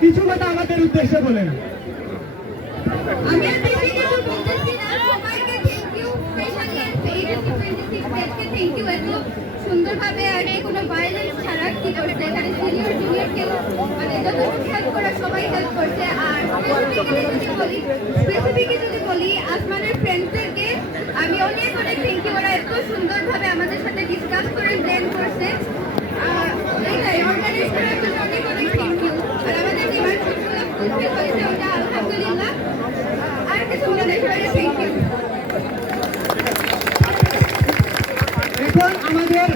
কিছু কথা আমাদের উদ্দেশ্যে বলেন। সুন্দরভাবে আর কোনো ভায়োলেন্স ছাড়া কি করছে, এখানে সিনিয়র জুনিয়র কেউ মানে যতটুকু হেল্প করা সবাই হেল্প করছে। আর স্পেসিফিকলি যদি বলি আসমানের ফ্রেন্ডসদেরকে আমি অনেক অনেক থ্যাংক ইউ। ওরা এত সুন্দরভাবে আমাদের সাথে ডিসকাস করে প্ল্যান করছে, এইটাই অর্গানাইজ করার জন্য অনেক অনেক থ্যাংক ইউ। আর আমাদের ডিমান্ড সবগুলো ফুলফিল হয়েছে, ওটা আলহামদুলিল্লাহ। আর কিছু বলে না, সবাইকে থ্যাংক ইউ। এখন আমাদের